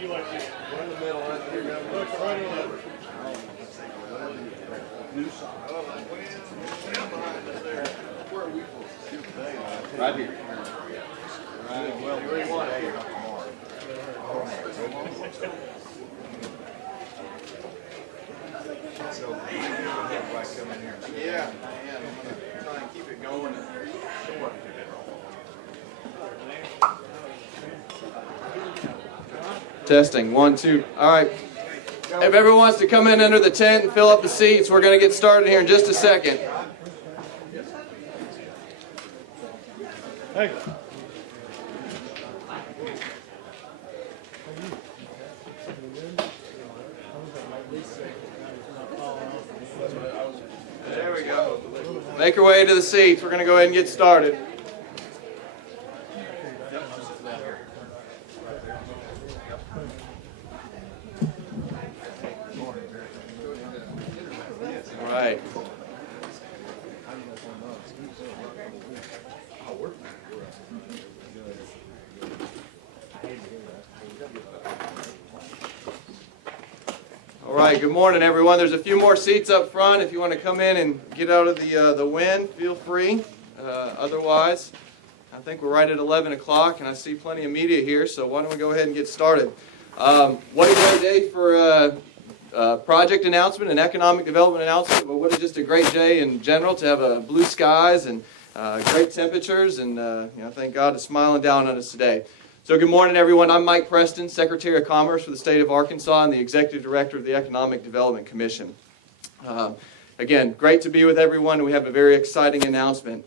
Right here. Right. Well, where you want it here? So, yeah, man. I'm gonna try and keep it going. Testing, 1, 2. All right. If everyone wants to come in under the tent and fill up the seats, we're going to get started here in just a second. Hey. There we go. Make your way to the seats. We're going to go ahead and get started. All right. All right, good morning, everyone. There's a few more seats up front. If you want to come in and get out of the wind, feel free. Otherwise, I think we're right at 11 o'clock, and I see plenty of media here, so why don't we go ahead and get started. What a great day for project announcement and economic development announcement, but what is just a great day in general to have blue skies and great temperatures, and thank God it's smiling down on us today. So good morning, everyone. I'm Mike Preston, Secretary of Commerce for the state of Arkansas and the Executive Director of the Economic Development Commission. Again, great to be with everyone. We have a very exciting announcement.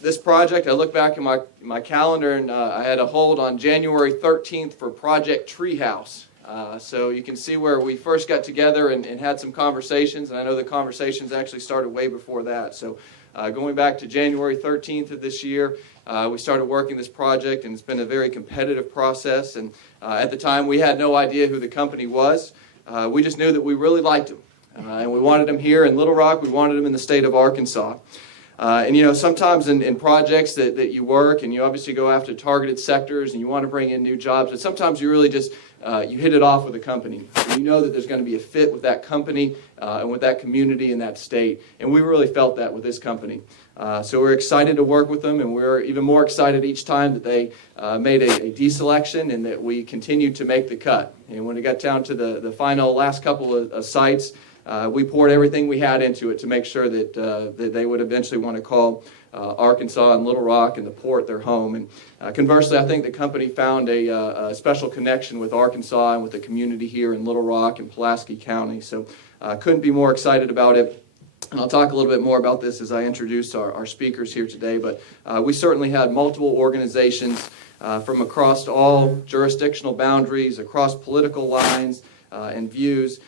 This project, I look back in my calendar, and I had a hold on January 13th for Project Treehouse. So you can see where we first got together and had some conversations, and I know the conversations actually started way before that. So going back to January 13th of this year, we started working this project, and it's been a very competitive process. And at the time, we had no idea who the company was. We just knew that we really liked them, and we wanted them here in Little Rock. We wanted them in the state of Arkansas. And sometimes in projects that you work, and you obviously go after targeted sectors, and you want to bring in new jobs, but sometimes you really just you hit it off with a company. And you know that there's going to be a fit with that company and with that community in that state. And we really felt that with this company. So we're excited to work with them, and we're even more excited each time that they made a deselection and that we continued to make the cut. And when it got down to the final last couple of sites, we poured everything we had into it to make sure that they would eventually want to call Arkansas and Little Rock and the port their home. And conversely, I think the company found a special connection with Arkansas and with the community here in Little Rock and Pulaski County. So couldn't be more excited about it. And I'll talk a little bit more about this as I introduce our speakers here today. But we certainly had multiple organizations from across all jurisdictional boundaries, across political lines and views,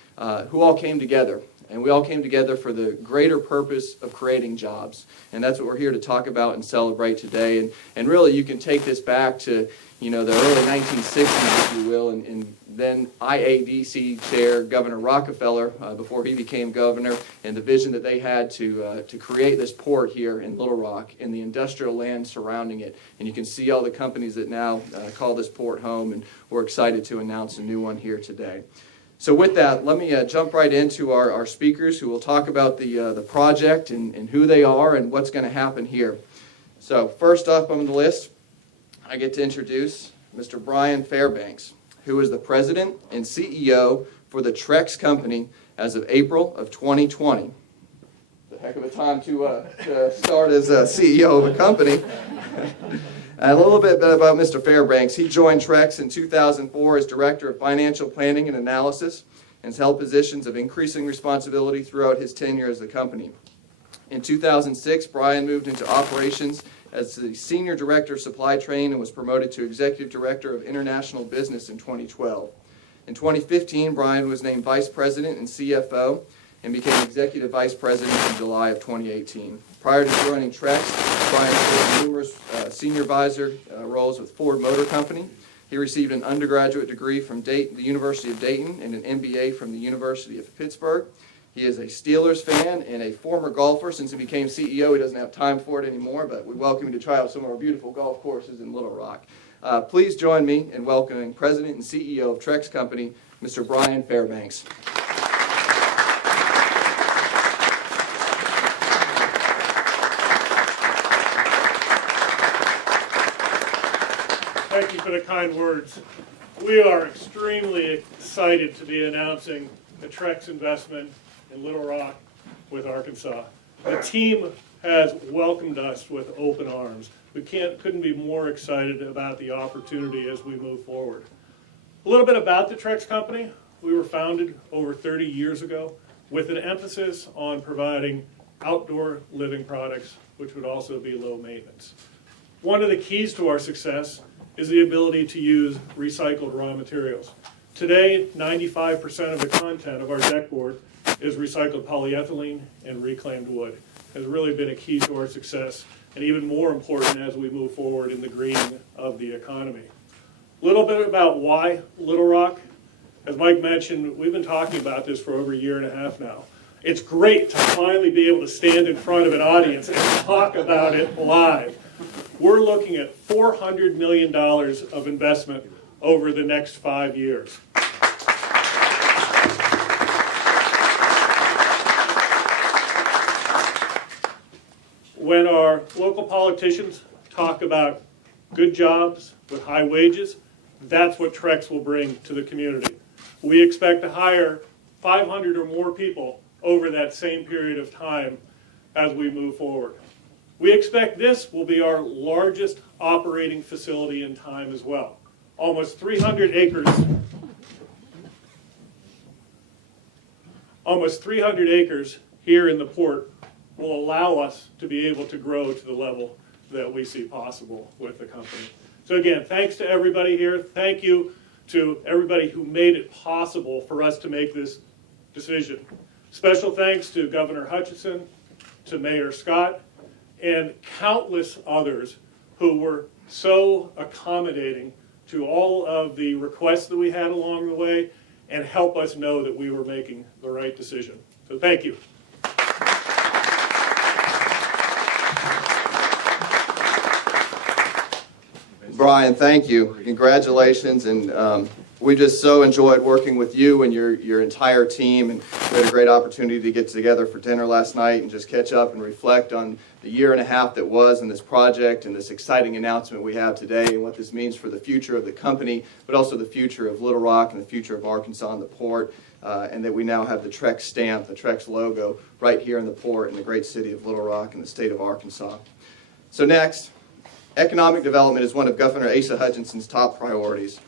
who all came together. And we all came together for the greater purpose of creating jobs. And that's what we're here to talk about and celebrate today. And really, you can take this back to, the early 1960s, if you will, and then IADC chair Governor Rockefeller, before he became governor, and the vision that they had to create this port here in Little Rock and the industrial land surrounding it. And you can see all the companies that now call this port home, and we're excited to announce a new one here today. So with that, let me jump right into our speakers who will talk about the project and who they are and what's going to happen here. So first up on the list, I get to introduce Mr. Brian Fairbanks, who is the president and CEO for the Trex Company as of April of 2020. It's a heck of a time to start as a CEO of a company. A little bit about Mr. Fairbanks. He joined Trex in 2004 as Director of Financial Planning and Analysis and has held positions of increasing responsibility throughout his tenure as the company. In 2006, Brian moved into operations as the Senior Director of Supply Chain and was promoted to Executive Director of International Business in 2012. In 2015, Brian was named Vice President and CFO and became Executive Vice President in July of 2018. Prior to joining Trex, Brian served numerous senior advisor roles with Ford Motor Company. He received an undergraduate degree from the University of Dayton and an MBA from the University of Pittsburgh. He is a Steelers fan and a former golfer. Since he became CEO, he doesn't have time for it anymore, but we welcome you to try out some of our beautiful golf courses in Little Rock. Please join me in welcoming President and CEO of Trex Company, Mr. Brian Fairbanks. Thank you for the kind words. We are extremely excited to be announcing the Trex investment in Little Rock with Arkansas. The team has welcomed us with open arms. We couldn't be more excited about the opportunity as we move forward. A little bit about the Trex Company. We were founded over 30 years ago with an emphasis on providing outdoor living products, which would also be low maintenance. One of the keys to our success is the ability to use recycled raw materials. Today, 95% of the content of our deck board is recycled polyethylene and reclaimed wood. It has really been a key to our success, and even more important as we move forward in the greening of the economy. A little bit about why Little Rock. As Mike mentioned, we've been talking about this for over a year and a half now. It's great to finally be able to stand in front of an audience and talk about it live. We're looking at $400 million of investment over the next 5 years. When our local politicians talk about good jobs with high wages, that's what Trex will bring to the community. We expect to hire 500 or more people over that same period of time as we move forward. We expect this will be our largest operating facility in time as well. Almost 300 acres. Almost 300 acres here in the port will allow us to be able to grow to the level that we see possible with the company. So again, thanks to everybody here. Thank you to everybody who made it possible for us to make this decision. Special thanks to Governor Hutchinson, to Mayor Scott, and countless others who were so accommodating to all of the requests that we had along the way and help us know that we were making the right decision. So thank you. Brian, thank you. Congratulations, and we just so enjoyed working with you and your entire team, and we had a great opportunity to get together for dinner last night and just catch up and reflect on the year and a half that was in this project and this exciting announcement we have today and what this means for the future of the company, but also the future of Little Rock and the future of Arkansas and the port, and that we now have the Trex stamp, the Trex logo, right here in the port in the great city of Little Rock and the state of Arkansas. So next, economic development is one of Governor Asa Hutchinson's top priorities.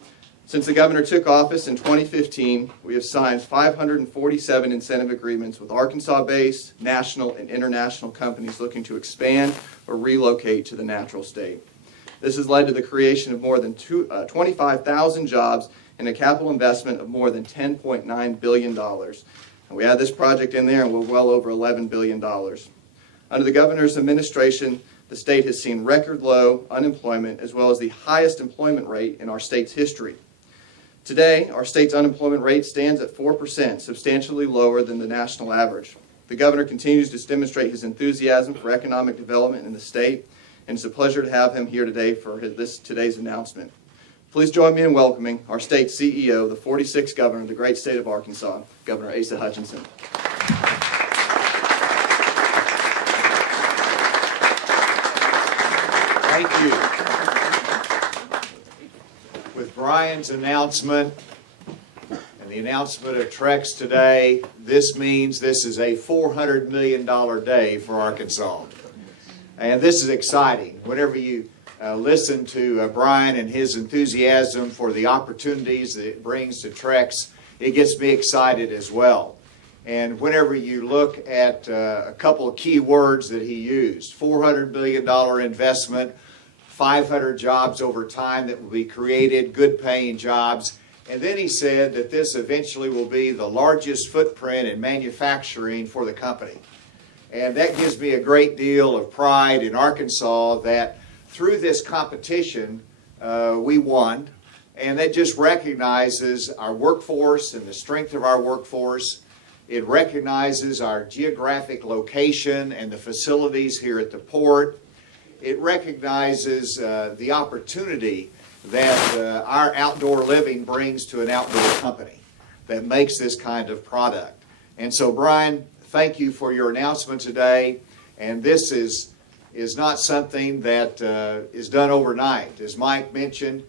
Since the governor took office in 2015, we have signed 547 incentive agreements with Arkansas-based, national, and international companies looking to expand or relocate to the natural state. This has led to the creation of more than 25,000 jobs and a capital investment of more than $10.9 billion. And we add this project in there and we're well over $11 billion. Under the governor's administration, the state has seen record low unemployment as well as the highest employment rate in our state's history. Today, our state's unemployment rate stands at 4%, substantially lower than the national average. The governor continues to demonstrate his enthusiasm for economic development in the state, and it's a pleasure to have him here today for today's announcement. Please join me in welcoming our state's CEO, the 46th governor of the great state of Arkansas, Governor Asa Hutchinson. Thank you. With Brian's announcement and the announcement of Trex today, this means this is a $400 million day for Arkansas. And this is exciting. Whenever you listen to Brian and his enthusiasm for the opportunities that it brings to Trex, it gets me excited as well. And whenever you look at a couple of key words that he used, $400 million investment, 500 jobs over time that will be created, good paying jobs. And then he said that this eventually will be the largest footprint in manufacturing for the company. And that gives me a great deal of pride in Arkansas that through this competition we won. And that just recognizes our workforce and the strength of our workforce. It recognizes our geographic location and the facilities here at the port. It recognizes the opportunity that our outdoor living brings to an outdoor company that makes this kind of product. And so, Brian, thank you for your announcement today. And this is not something that is done overnight. As Mike mentioned,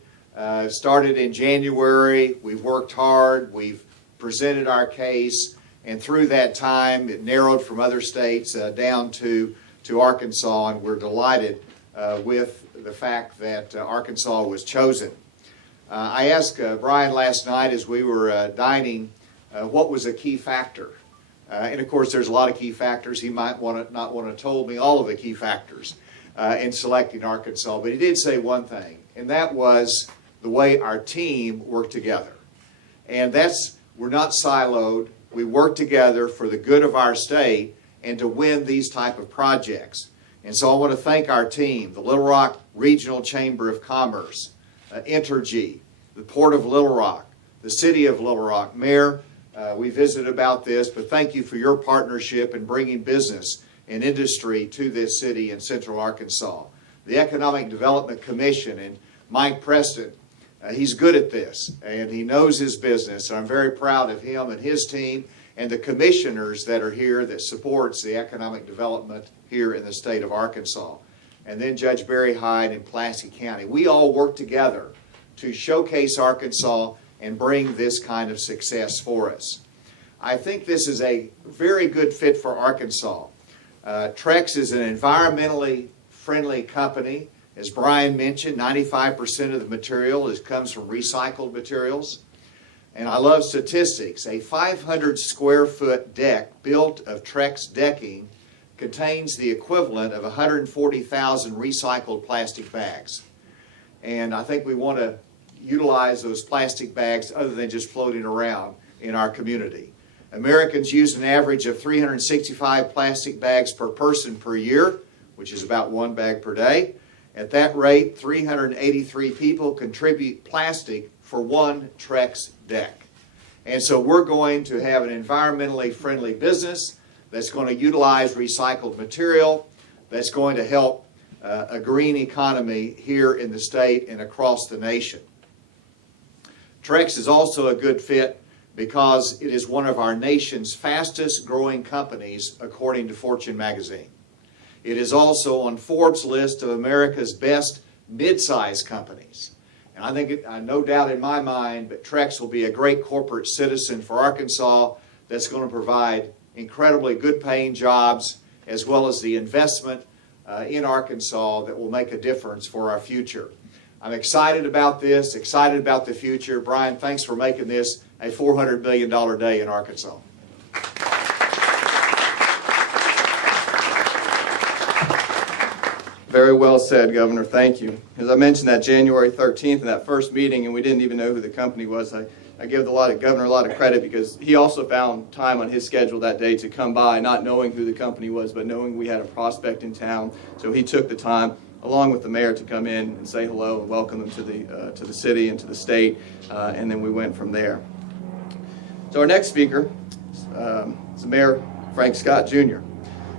started in January. We've worked hard. We've presented our case. And through that time, it narrowed from other states down to Arkansas. And we're delighted with the fact that Arkansas was chosen. I asked Brian last night as we were dining what was a key factor. And of course, there's a lot of key factors. He might not want to told me all of the key factors in selecting Arkansas, but he did say one thing, and that was the way our team worked together. And we're not siloed. We work together for the good of our state and to win these type of projects. And so I want to thank our team, the Little Rock Regional Chamber of Commerce, Entergy, the Port of Little Rock, the City of Little Rock. Mayor, we visited about this, but thank you for your partnership in bringing business and industry to this city in central Arkansas. The Economic Development Commission and Mike Preston, he's good at this, and he knows his business. I'm very proud of him and his team and the commissioners that are here that supports the economic development here in the state of Arkansas. And then Judge Barry Hyde in Pulaski County. We all work together to showcase Arkansas and bring this kind of success for us. I think this is a very good fit for Arkansas. Trex is an environmentally friendly company. As Brian mentioned, 95% of the material comes from recycled materials. And I love statistics. A 500 square foot deck built of Trex decking contains the equivalent of 140,000 recycled plastic bags. And I think we want to utilize those plastic bags other than just floating around in our community. Americans use an average of 365 plastic bags per person per year, which is about 1 bag per day. At that rate, 383 people contribute plastic for 1 Trex deck. And so we're going to have an environmentally friendly business that's going to utilize recycled material, that's going to help a green economy here in the state and across the nation. Trex is also a good fit because it is one of our nation's fastest growing companies according to Fortune magazine. It is also on Forbes' list of America's best mid-sized companies. And I think, no doubt in my mind, that Trex will be a great corporate citizen for Arkansas that's going to provide incredibly good paying jobs as well as the investment in Arkansas that will make a difference for our future. I'm excited about this, excited about the future. Brian, thanks for making this a $400 million day in Arkansas. Very well said, Governor. Thank you. As I mentioned that January 13th in that first meeting, and we didn't even know who the company was, I give the Governor a lot of credit because he also found time on his schedule that day to come by, not knowing who the company was, but knowing we had a prospect in town. So he took the time, along with the mayor, to come in and say hello and welcome them to the city and to the state, and then we went from there. So our next speaker is Mayor Frank Scott Jr.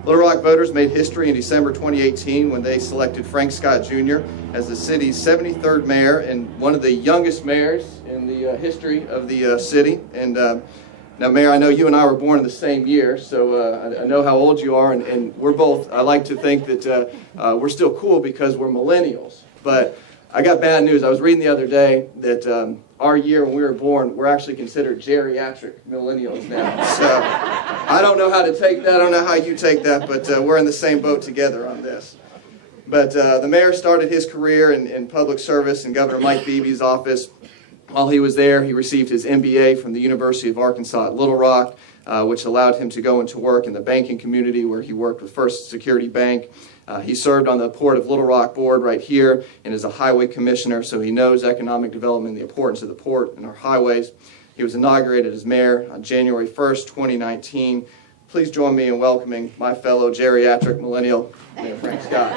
Little Rock voters made history in December 2018 when they selected Frank Scott Jr. as the city's 73rd mayor and one of the youngest mayors in the history of the city. And now, Mayor, I know you and I were born in the same year, so I know how old you are, and we're both, I like to think that we're still cool because we're millennials. But I got bad news. I was reading the other day that our year when we were born, we're actually considered geriatric millennials now. So I don't know how to take that. I don't know how you take that, but we're in the same boat together on this. But the mayor started his career in public service in Governor Mike Beebe's office. While he was there, he received his MBA from the University of Arkansas at Little Rock, which allowed him to go into work in the banking community where he worked with First Security Bank. He served on the Port of Little Rock board right here and is a highway commissioner, so he knows economic development and the importance of the port and our highways. He was inaugurated as mayor on January 1st, 2019. Please join me in welcoming my fellow geriatric millennial, Mayor Frank Scott.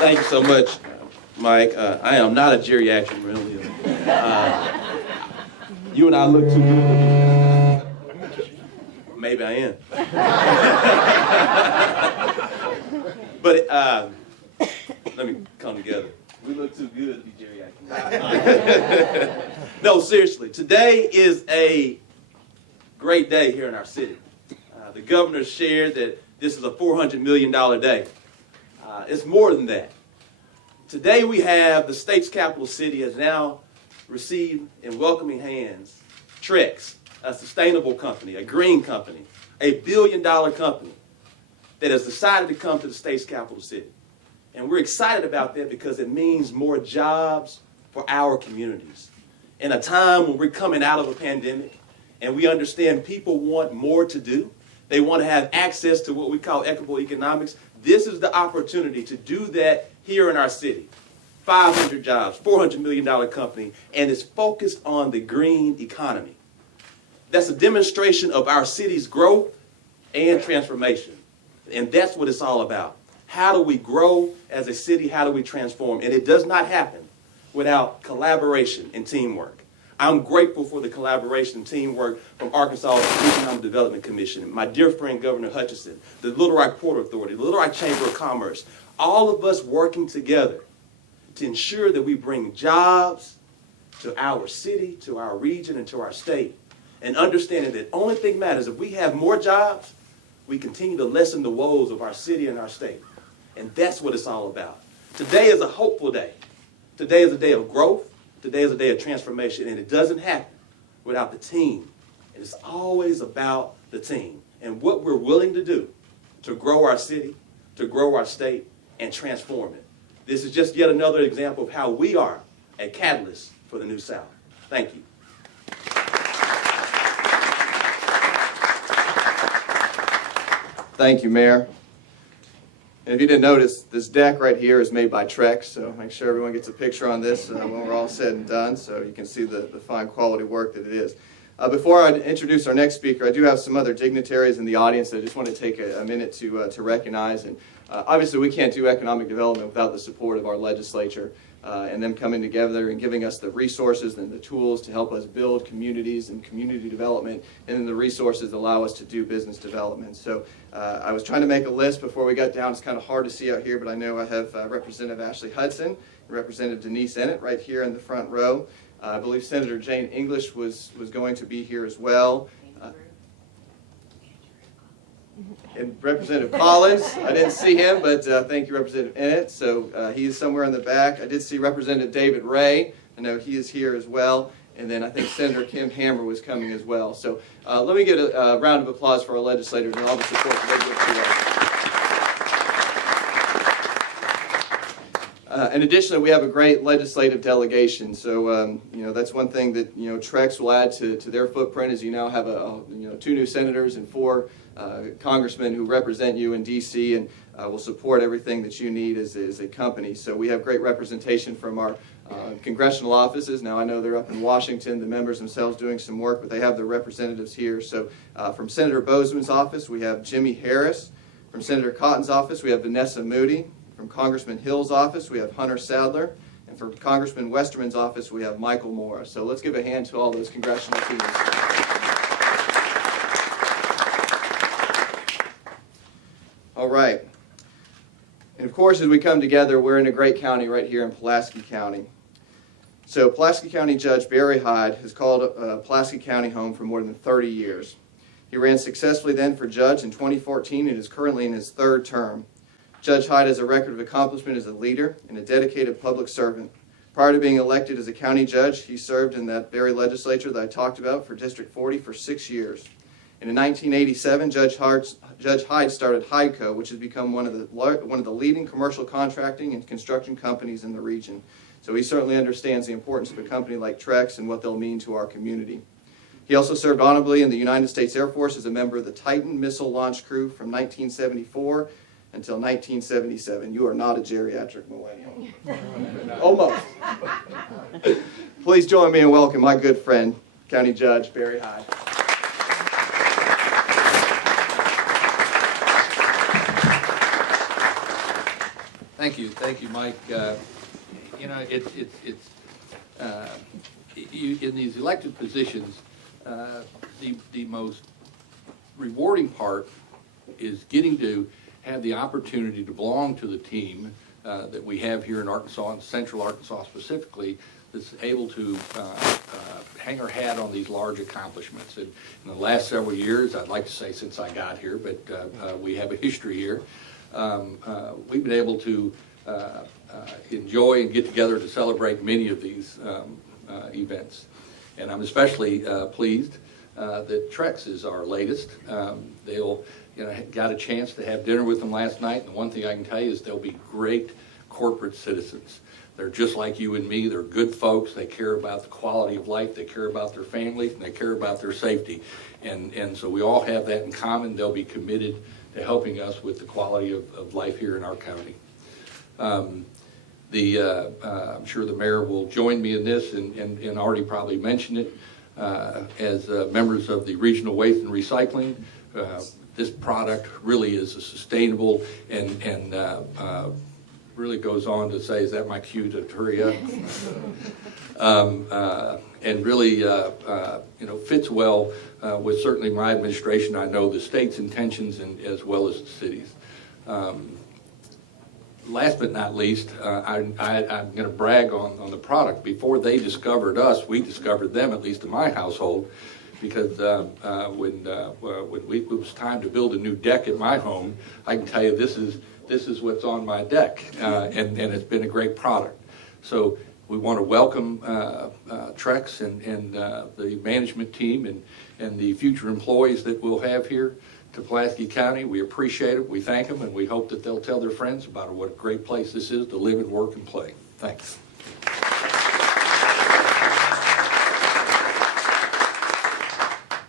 Thank you so much. Mike. I am not a geriatric, really. You and I look too good. Maybe I am. But let me come together. We look too good to be geriatric. No, seriously. Today is a great day here in our city. The governor shared that this is a $400 million day. It's more than that. Today we have the state's capital city has now received in welcoming hands Trex, a sustainable company, a green company, a $1 billion company that has decided to come to the state's capital city. And we're excited about that because it means more jobs for our communities. In a time when we're coming out of a pandemic and we understand people want more to do, they want to have access to what we call equitable economics, this is the opportunity to do that here in our city. 500 jobs, $400 million company, and it's focused on the green economy. That's a demonstration of our city's growth and transformation. And that's what it's all about. How do we grow as a city? How do we transform? And it does not happen without collaboration and teamwork. I'm grateful for the collaboration and teamwork from Arkansas Economic Development Commission, my dear friend Governor Hutchinson, the Little Rock Port Authority, the Little Rock Chamber of Commerce, all of us working together to ensure that we bring jobs to our city, to our region, and to our state. And understanding that only thing matters, if we have more jobs, we continue to lessen the woes of our city and our state. And that's what it's all about. Today is a hopeful day. Today is a day of growth. Today is a day of transformation, and it doesn't happen without the team. And it's always about the team and what we're willing to do to grow our city, to grow our state, and transform it. This is just yet another example of how we are a catalyst for the New South. Thank you. Thank you, Mayor. And if you didn't notice, this deck right here is made by Trex, so make sure everyone gets a picture on this when we're all said and done so you can see the fine quality work that it is. Before I introduce our next speaker, I do have some other dignitaries in the audience that I just want to take a minute to recognize. And obviously, we can't do economic development without the support of our legislature and them coming together and giving us the resources and the tools to help us build communities and community development, and then the resources that allow us to do business development. So I was trying to make a list before we got down. It's kind of hard to see out here, but I know I have Representative Ashley Hudson and Representative Denise Ennett right here in the front row. I believe Senator Jane English was going to be here as well. And Representative Collins, I didn't see him, but thank you, Representative Ennett. So he is somewhere in the back. I did see Representative David Ray. I know he is here as well. And then I think Senator Kim Hammer was coming as well. So let me get a round of applause for our legislators and all the support that they give to us. And additionally, we have a great legislative delegation. So, that's one thing that, Trex will add to their footprint is you now have 2 new senators and 4 congressmen who represent you in D.C. and will support everything that you need as a company. So we have great representation from our congressional offices. Now, I know they're up in Washington, the members themselves doing some work, but they have their representatives here. So from Senator Bozeman's office, we have Jimmy Harris. From Senator Cotton's office, we have Vanessa Moody. From Congressman Hill's office, we have Hunter Sadler. And from Congressman Westerman's office, we have Michael Morris. So let's give a hand to all those congressional teams. All right. And of course, as we come together, we're in a great county right here in Pulaski County. So Pulaski County Judge Barry Hyde has called Pulaski County home for more than 30 years. He ran successfully then for judge in 2014 and is currently in his 3rd term. Judge Hyde has a record of accomplishment as a leader and a dedicated public servant. Prior to being elected as a county judge, he served in that very legislature that I talked about for District 40 for 6 years. And in 1987, Judge Hyde started Hydeco, which has become one of the leading commercial contracting and construction companies in the region. So he certainly understands the importance of a company like Trex and what they'll mean to our community. He also served honorably in the United States Air Force as a member of the Titan missile launch crew from 1974 until 1977. You are not a geriatric millennial. Almost. Please join me in welcoming my good friend, County Judge Barry Hyde. Thank you, Mike. you know, in these elected positions, the most rewarding part is getting to have the opportunity to belong to the team that we have here in Arkansas, and Central Arkansas specifically, that's able to hang our hat on these large accomplishments. And in the last several years, I'd like to say since I got here, but we have a history here, we've been able to enjoy and get together to celebrate many of these events. And I'm especially pleased that Trex is our latest. Got a chance to have dinner with them last night, and the one thing I can tell you is they'll be great corporate citizens. They're just like you and me. They're good folks. They care about the quality of life. They care about their families, and they care about their safety. And so we all have that in common. They'll be committed to helping us with the quality of life here in our county. I'm sure the mayor will join me in this and already probably mentioned it. As members of the Regional Waste and Recycling, this product really is a sustainable and really goes on to say, is that my cue to hurry up? And really fits well with certainly my administration. I know the state's intentions and as well as the city's. Last but not least, I'm going to brag on the product. Before they discovered us, we discovered them, at least in my household, because when it was time to build a new deck at my home, I can tell you this is what's on my deck, and it's been a great product. So we want to welcome Trex and the management team and the future employees that we'll have here to Pulaski County. We appreciate it, we thank them, and we hope that they'll tell their friends about what a great place this is to live and work and play. Thanks.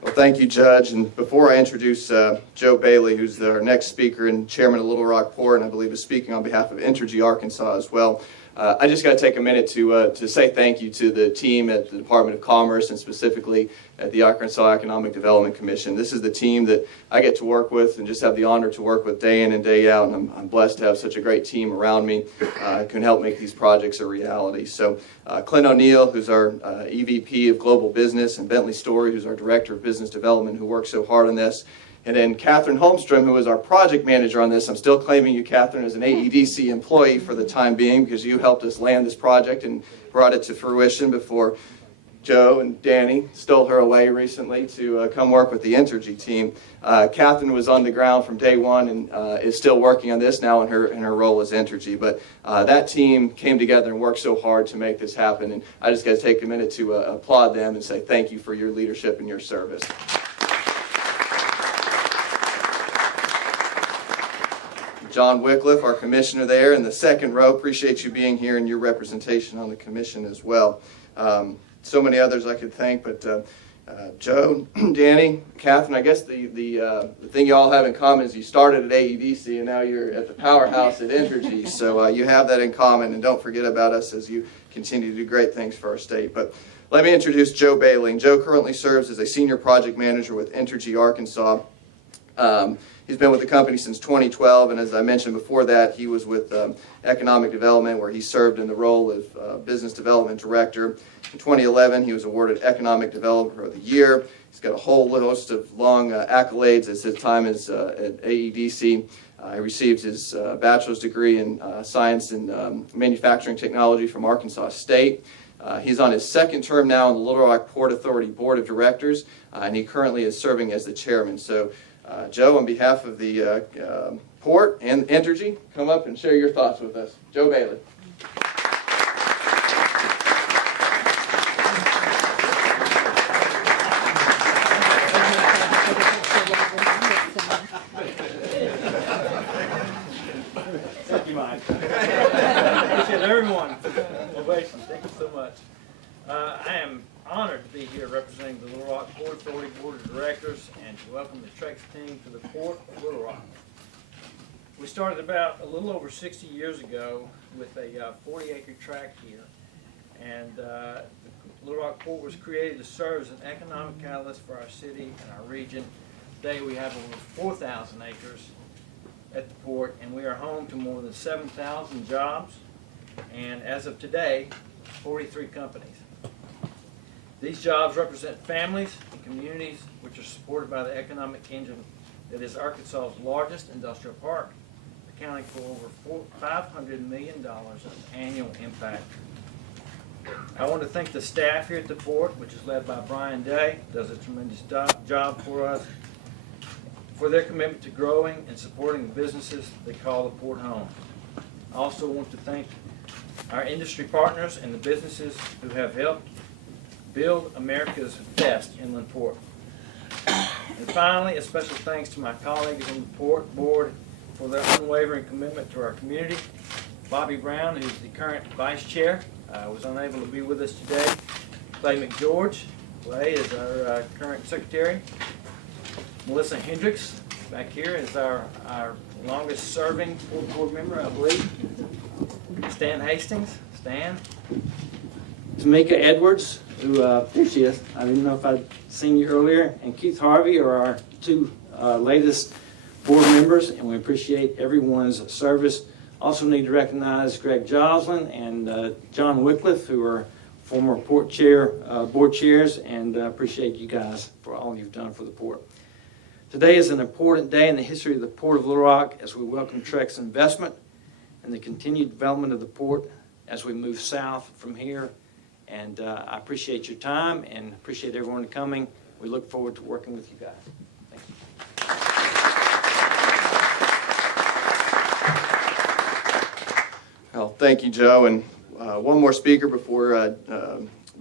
Well, thank you, Judge. And before I introduce Joe Bailey, who's our next speaker and chairman of Little Rock Port, and I believe is speaking on behalf of Entergy Arkansas as well, I just got to take a minute to say thank you to the team at the Department of Commerce and specifically at the Arkansas Economic Development Commission. This is the team that I get to work with and just have the honor to work with day in and day out, and I'm blessed to have such a great team around me who can help make these projects a reality. So Clint O'Neill, who's our EVP of Global Business, and Bentley Story, who's our Director of Business Development, who worked so hard on this. And then Catherine Holmstrom, who is our project manager on this. I'm still claiming you, Catherine, as an AEDC employee for the time being because you helped us land this project and brought it to fruition before Joe and Danny stole her away recently to come work with the Entergy team. Catherine was on the ground from day one and is still working on this now in her role as Entergy. But that team came together and worked so hard to make this happen. And I just got to take a minute to applaud them and say thank you for your leadership and your service. John Wycliffe, our commissioner there in the second row. Appreciate you being here and your representation on the commission as well. So many others I could thank, but Joe, Danny, Catherine, I guess the thing you all have in common is you started at AEDC and now you're at the powerhouse at Entergy. So you have that in common, and don't forget about us as you continue to do great things for our state. But let me introduce Joe Bailey. And Joe currently serves as a senior project manager with Entergy Arkansas. He's been with the company since 2012, and as I mentioned before that, he was with Economic Development, where he served in the role of Business Development Director. In 2011, he was awarded Economic Developer of the Year. He's got a whole host of long accolades as his time as at AEDC. He received his bachelor's degree in Science and Manufacturing Technology from Arkansas State. He's on his second term now on the Little Rock Port Authority Board of Directors, and he currently is serving as the chairman. So Joe, on behalf of the Port and Entergy, come up and share your thoughts with us. Joe Bailey. Thank you, Mike. Appreciate everyone. Ovations. Thank you so much. I am honored to be here representing the Little Rock Port Authority Board of Directors and to welcome the Trex team to the Port of Little Rock. We started about a little over 60 years ago with a 40-acre tract here, and Little Rock Port was created to serve as an economic catalyst for our city and our region. Today we have over 4,000 acres at the port, and we are home to more than 7,000 jobs and as of today, 43 companies. These jobs represent families and communities which are supported by the economic engine that is Arkansas's largest industrial park, accounting for over $500 million of annual impact. I want to thank the staff here at the port, which is led by Brian Day, does a tremendous job for us, for their commitment to growing and supporting the businesses that call the port home. I also want to thank our industry partners and the businesses who have helped build America's best inland port. And finally, a special thanks to my colleagues on the port board for their unwavering commitment to our community. Bobby Brown, who's the current vice chair, was unable to be with us today. Clay McGeorge, Clay is our current secretary. Melissa Hendricks, back here, is our longest serving full board member, I believe. Stan Hastings, Stan. Tamika Edwards, who there she is. I didn't know if I'd seen you earlier. And Keith Harvey are our two latest board members, and we appreciate everyone's service. Also need to recognize Greg Joslin and John Wycliffe, who are former port chair, board chairs, and appreciate you guys for all you've done for the port. Today is an important day in the history of the Port of Little Rock as we welcome Trex investment and the continued development of the port as we move south from here. And I appreciate your time and appreciate everyone coming. We look forward to working with you guys. Thank you. Well, thank you, Joe. And one more speaker before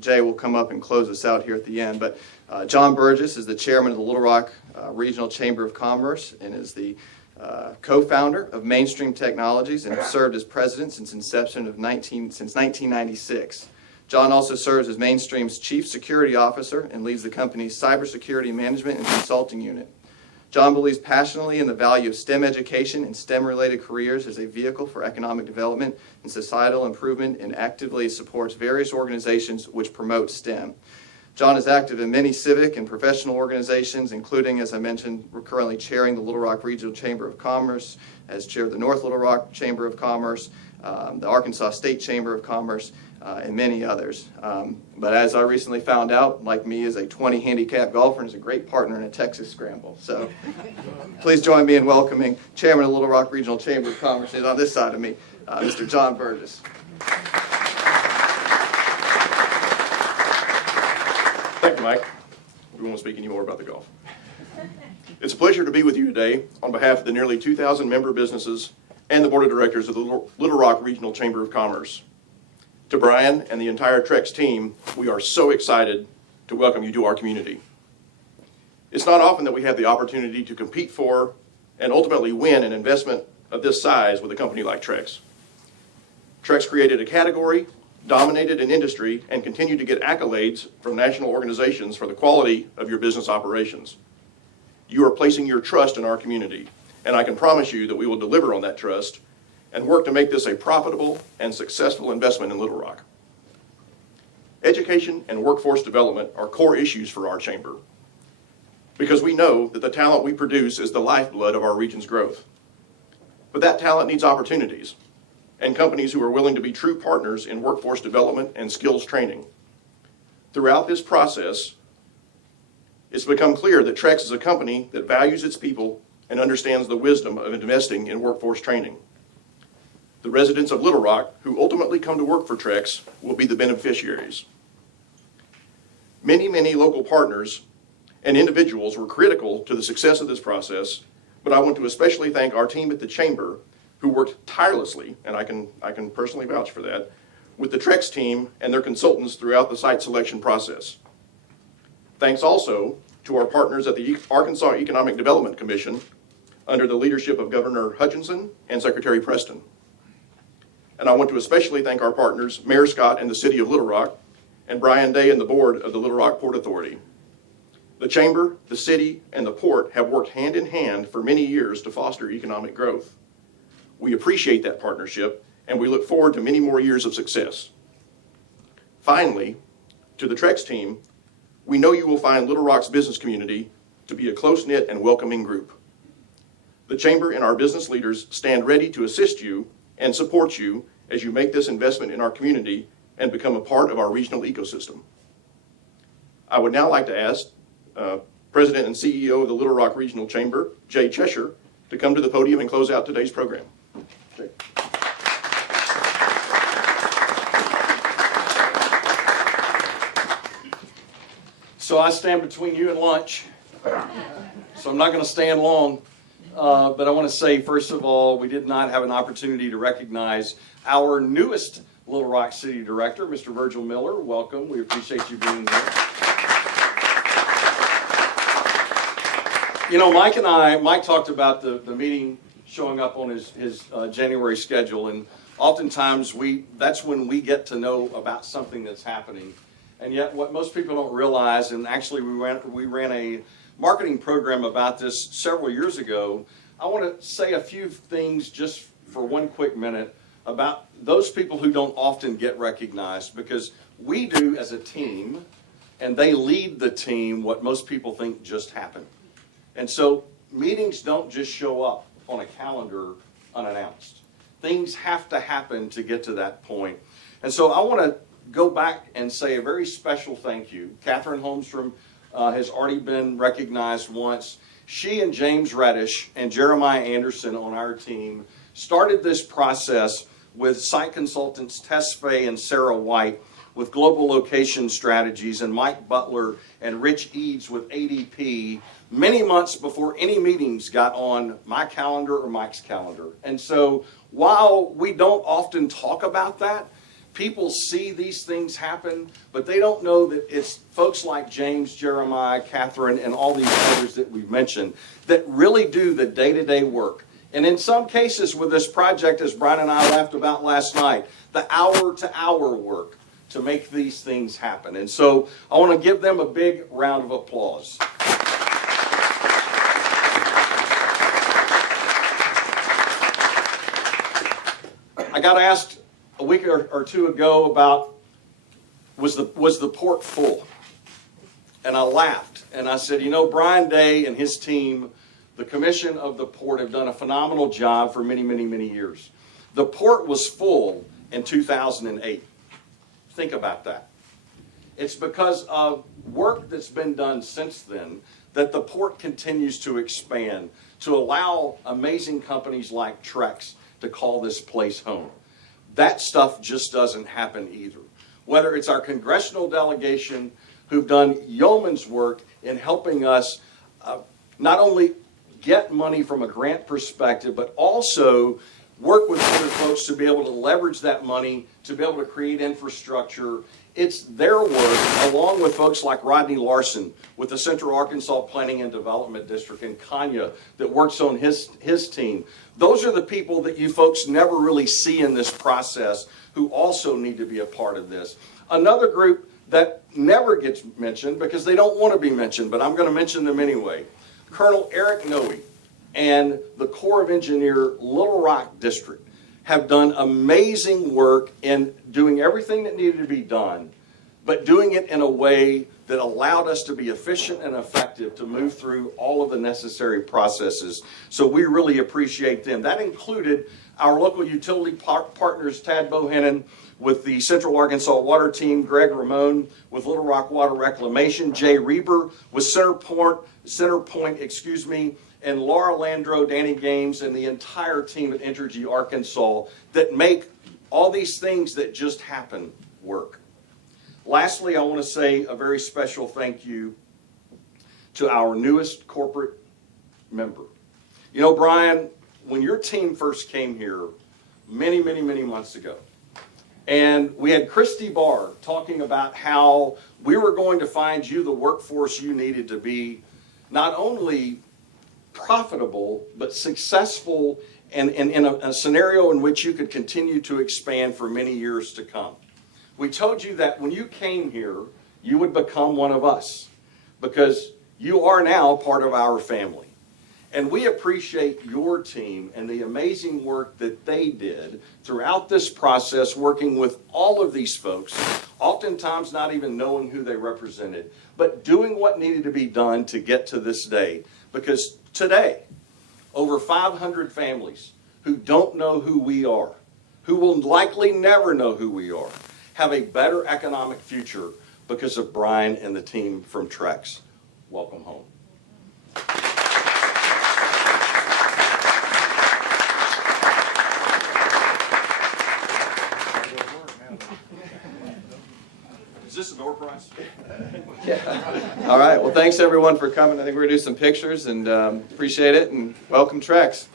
Jay will come up and close us out here at the end. But John Burgess is the chairman of the Little Rock Regional Chamber of Commerce and is the co-founder of Mainstream Technologies and has served as president since inception of 1996. John also serves as Mainstream's chief security officer and leads the company's cybersecurity management and consulting unit. John believes passionately in the value of STEM education and STEM-related careers as a vehicle for economic development and societal improvement and actively supports various organizations which promote STEM. John is active in many civic and professional organizations, including, as I mentioned, we're currently chairing the Little Rock Regional Chamber of Commerce, as chair of the North Little Rock Chamber of Commerce, the Arkansas State Chamber of Commerce, and many others. But as I recently found out, like me, is a 20 handicap golfer and is a great partner in a Texas scramble. So please join me in welcoming Chairman of the Little Rock Regional Chamber of Commerce, and on this side of me, Mr. John Burgess. Thank you, Mike. We won't speak anymore about the golf. It's a pleasure to be with you today on behalf of the nearly 2,000 member businesses and the board of directors of the Little Rock Regional Chamber of Commerce. To Brian and the entire Trex team, we are so excited to welcome you to our community. It's not often that we have the opportunity to compete for and ultimately win an investment of this size with a company like Trex. Trex created a category, dominated an industry, and continued to get accolades from national organizations for the quality of your business operations. You are placing your trust in our community, and I can promise you that we will deliver on that trust and work to make this a profitable and successful investment in Little Rock. Education and workforce development are core issues for our chamber because we know that the talent we produce is the lifeblood of our region's growth. But that talent needs opportunities and companies who are willing to be true partners in workforce development and skills training. Throughout this process, it's become clear that Trex is a company that values its people and understands the wisdom of investing in workforce training. The residents of Little Rock who ultimately come to work for Trex will be the beneficiaries. Many local partners and individuals were critical to the success of this process, but I want to especially thank our team at the Chamber who worked tirelessly, and I can personally vouch for that, with the Trex team and their consultants throughout the site selection process. Thanks also to our partners at the Arkansas Economic Development Commission under the leadership of Governor Hutchinson and Secretary Preston. And I want to especially thank our partners, Mayor Scott and the City of Little Rock, and Brian Day and the board of the Little Rock Port Authority. The Chamber, the City, and the Port have worked hand in hand for many years to foster economic growth. We appreciate that partnership, and we look forward to many more years of success. Finally, to the Trex team, we know you will find Little Rock's business community to be a close-knit and welcoming group. The Chamber and our business leaders stand ready to assist you and support you as you make this investment in our community and become a part of our regional ecosystem. I would now like to ask President and CEO of the Little Rock Regional Chamber, Jay Cheshire, to come to the podium and close out today's program. Jay. So I stand between you and lunch, so I'm not going to stand long. But I want to say, first of all, we did not have an opportunity to recognize our newest Little Rock City Director, Mr. Virgil Miller. Welcome. We appreciate you being here. You know, Mike talked about the meeting showing up on his January schedule, and oftentimes that's when we get to know about something that's happening. And yet what most people don't realize, and actually we ran a marketing program about this several years ago. I want to say a few things just for one quick minute about those people who don't often get recognized, because we do as a team, and they lead the team, what most people think just happened. And so meetings don't just show up on a calendar unannounced. Things have to happen to get to that point. And so I want to go back and say a very special thank you. Catherine Holmstrom has already been recognized once. She and James Reddish and Jeremiah Anderson on our team started this process with site consultants Tess Fay and Sarah White with Global Location Strategies, and Mike Butler and Rich Eads with ADP many months before any meetings got on my calendar or Mike's calendar. And so while we don't often talk about that, people see these things happen, but they don't know that it's folks like James, Jeremiah, Catherine, and all these others that we've mentioned that really do the day-to-day work. And in some cases with this project, as Brian and I laughed about last night, the hour-to-hour work to make these things happen. And so I want to give them a big round of applause. I got asked a week or two ago about, was the port full? And I laughed and I said, you know, Brian Day and his team, the commission of the port, have done a phenomenal job for many, many, many years. The port was full in 2008. Think about that. It's because of work that's been done since then that the port continues to expand to allow amazing companies like Trex to call this place home. That stuff just doesn't happen either. Whether it's our congressional delegation who've done yeoman's work in helping us not only get money from a grant perspective, but also work with other folks to be able to leverage that money to be able to create infrastructure. It's their work, along with folks like Rodney Larson with the Central Arkansas Planning and Development District in Kanya that works on his team. Those are the people that you folks never really see in this process who also need to be a part of this. Another group that never gets mentioned because they don't want to be mentioned, but I'm going to mention them anyway. Colonel Eric Noe and the Corps of Engineer Little Rock District have done amazing work in doing everything that needed to be done, but doing it in a way that allowed us to be efficient and effective to move through all of the necessary processes. So we really appreciate them. That included our local utility partners, Tad Bohannon with the Central Arkansas Water Team, Greg Ramon with Little Rock Water Reclamation, Jay Reber with Centerpoint, and Laura Landro, Danny Games, and the entire team at Entergy Arkansas that make all these things that just happen work. Lastly, I want to say a very special thank you to our newest corporate member. You know, Brian, when your team first came here many, many, many months ago, and we had Christy Barr talking about how we were going to find you the workforce you needed to be not only profitable, but successful and in a scenario in which you could continue to expand for many years to come. We told you that when you came here, you would become one of us because you are now part of our family. And we appreciate your team and the amazing work that they did throughout this process, working with all of these folks, oftentimes not even knowing who they represented, but doing what needed to be done to get to this day. Because today, over 500 families who don't know who we are who will likely never know who we are, have a better economic future because of Brian and the team from Trex. Welcome home. Is this a door prize? All right, well, thanks everyone for coming. I think we're gonna do some pictures and appreciate it, and welcome Trex.